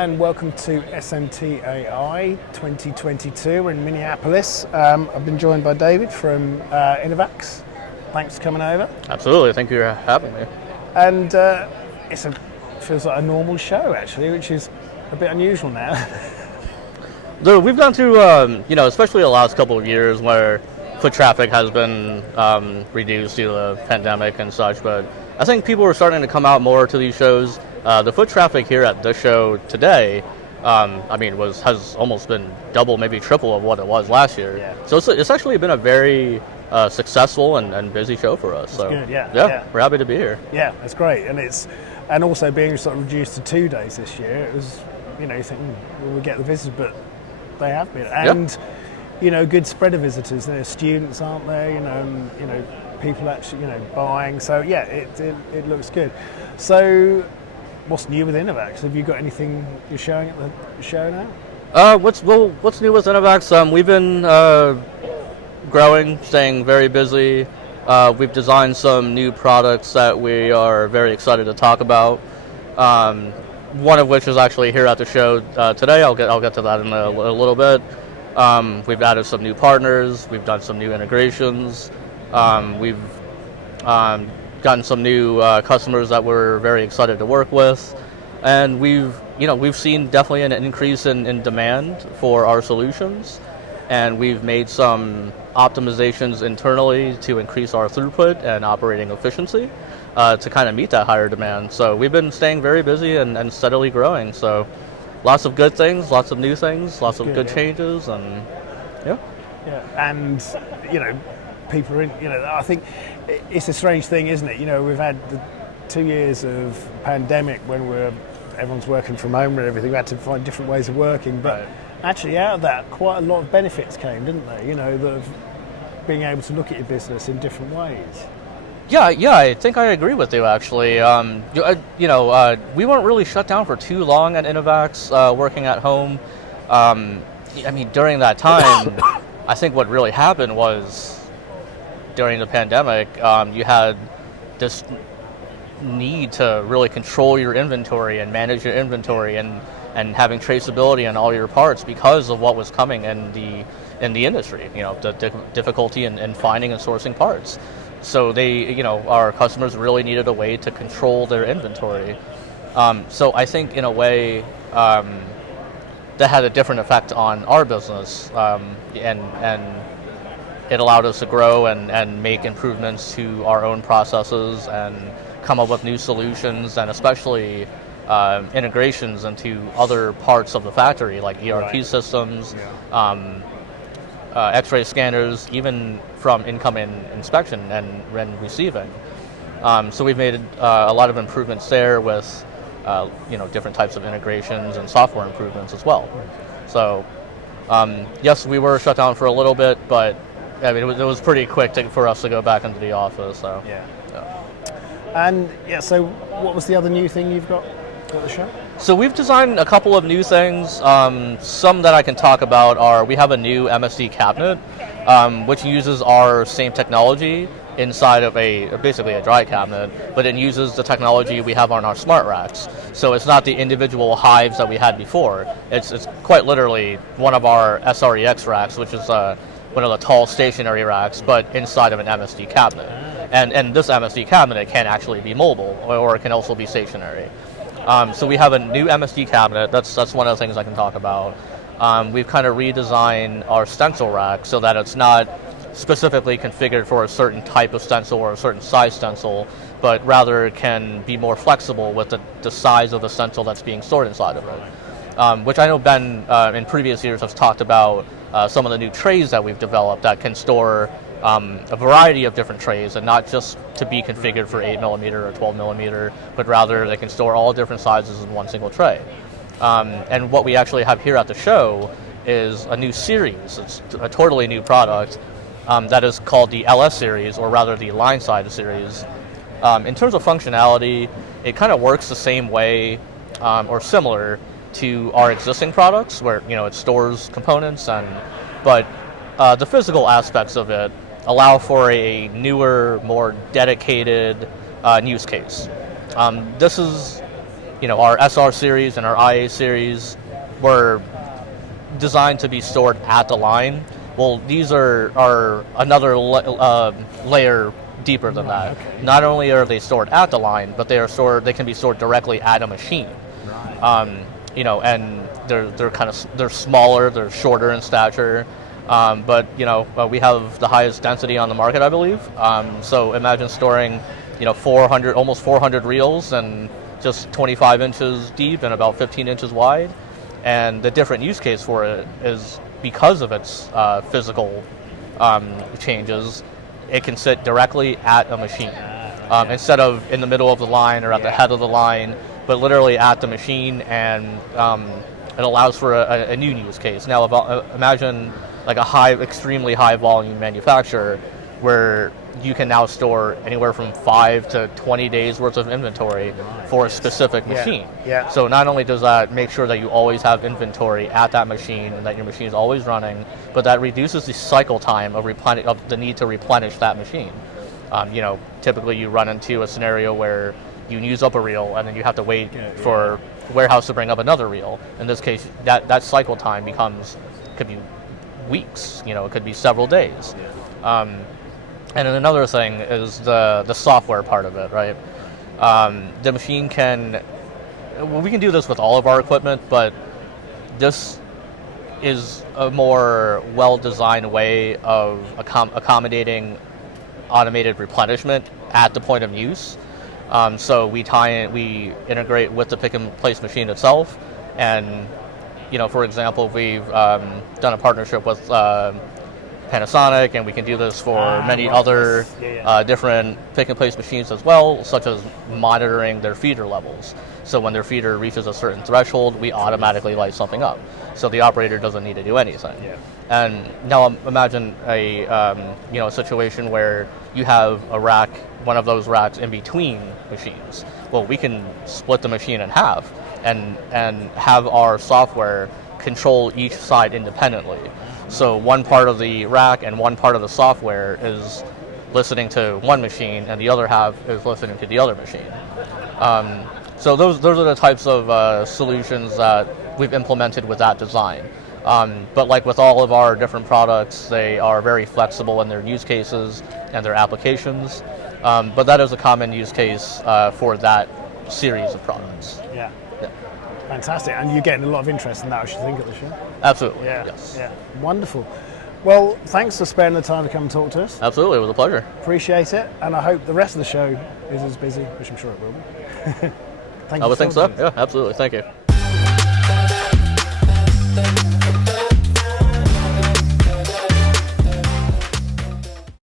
and welcome to SMTA 2022. We're in Minneapolis. I've been joined by David from Inovaxe. Thanks for coming over. Absolutely, thank you for having me. And feels like a normal show actually, which is a bit unusual now. So we've gone through, especially the last couple of years where foot traffic has been reduced due to the pandemic and such, but I think people are starting to come out more to these shows. The foot traffic here at this show today, has almost been double, maybe triple of what it was last year. Yeah. So it's actually been a very successul and busy show for us. That's good, yeah. We're happy to be here. Yeah, that's great, and also being sort of reduced to 2 days this year. It was, you think will we get the visitors, but they have been, and good spread of visitors. There are students, aren't there? And people actually buying. So yeah, it looks good. So what's new with Inovaxe? Have you got anything you're showing at the show now? What's new with Inovaxe? We've been growing, staying very busy. We've designed some new products that we are very excited to talk about. One of which is actually here at the show today. I'll get to that in a little bit. We've added some new partners. We've done some new integrations. We've gotten some new customers that we're very excited to work with, and we've seen definitely an increase in demand for our solutions, and we've made some optimizations internally to increase our throughput and operating efficiency to kind of meet that higher demand. So we've been staying very busy and steadily growing. So lots of good things, lots of new things, lots of good changes, and and people are in. I think it's a strange thing, isn't it? We've had the 2 years of pandemic when everyone's working from home and everything. We had to find different ways of working, but actually out of that, quite a lot of benefits came, didn't they? Of being able to look at your business in different ways. Yeah, I think I agree with you, actually. We weren't really shut down for too long at Inovaxe, working at home. During that time, I think what really happened was, during the pandemic, you had this need to really control your inventory and manage your inventory and having traceability on all your parts because of what was coming in the industry, the difficulty in finding and sourcing parts. So our customers really needed a way to control their inventory. So I think in a way that had a different effect on our business, and it allowed us to grow and make improvements to our own processes and come up with new solutions, and especially integrations into other parts of the factory, like ERP systems, X-ray scanners, even from incoming inspection and receiving. So we've made a lot of improvements there with different types of integrations and software improvements as well. So yes, we were shut down for a little bit, but it was pretty quick for us to go back into the office. So And so what was the other new thing you've got at the show? So we've designed a couple of new things. Some that I can talk about are, we have a new MSD cabinet, which uses our same technology inside of basically a dry cabinet, but it uses the technology we have on our smart racks. So it's not the individual hives that we had before. It's quite literally one of our SREX racks, which is one of the tall stationary racks, but inside of an MSD cabinet. And this MSD cabinet can actually be mobile, or it can also be stationary. So we have a new MSD cabinet. That's one of the things I can talk about. We've kind of redesigned our stencil rack so that it's not specifically configured for a certain type of stencil or a certain size stencil, but rather it can be more flexible with the size of the stencil that's being stored inside of it. Which I know Ben in previous years has talked about some of the new trays that we've developed that can store a variety of different trays, and not just to be configured for 8mm or 12mm, but rather they can store all different sizes in one single tray. And what we actually have here at the show is a new series. It's a totally new product that is called the LS series, or rather the line side series. In terms of functionality, it kind of works the same way or similar to our existing products, where it stores components, but the physical aspects of it allow for a newer, more dedicated use case. This is our SR series and our IA series were designed to be stored at the line. Well, these are another layer deeper than that. Okay. Not only are they stored at the line, but they can be stored directly at a machine. Right. And they're smaller, they're shorter in stature. But we have the highest density on the market, I believe. So imagine storing 400, almost 400 reels and just 25 inches deep and about 15 inches wide. And the different use case for it is because of its physical changes, it can sit directly at a machine instead of in the middle of the line or at the head of the line, but literally at the machine, and it allows for a new use case. Now, imagine like extremely high volume manufacturer where you can now store anywhere from 5 to 20 days worth of inventory for a specific machine. Yeah. So not only does that make sure that you always have inventory at that machine and that your machine is always running, but that reduces the cycle time of the need to replenish that machine. Typically you run into a scenario where you use up a reel and then you have to wait for warehouse to bring up another reel. In this case, that cycle time could be weeks. It could be several days. And then another thing is the software part of it, right? The machine we can do this with all of our equipment, but this is a more well-designed way of accommodating automated replenishment at the point of use. So we integrate with the pick and place machine itself, and for example, we've done a partnership with Panasonic, and we can do this for many other different pick and place machines as well, such as monitoring their feeder levels. So when their feeder reaches a certain threshold, we automatically light something up, so the operator doesn't need to do anything. And now imagine a situation where you have one of those racks in between machines. Well, we can split the machine in half and have our software control each side independently. So one part of the rack and one part of the software is listening to one machine, and the other half is listening to the other machine. So those are the types of solutions that we've implemented with that design. But like with all of our different products, they are very flexible in their use cases and their applications. But that is a common use case for that series of products. Yeah. Fantastic. And you're getting a lot of interest in that, I should think, at the show. Absolutely. Yes. Yeah. Wonderful. Well, thanks for sparing the time to come and talk to us. Absolutely. It was a pleasure. Appreciate it. And I hope the rest of the show is as busy, which I'm sure it will be. Thank you. I would think so. Yeah, absolutely. Thank you.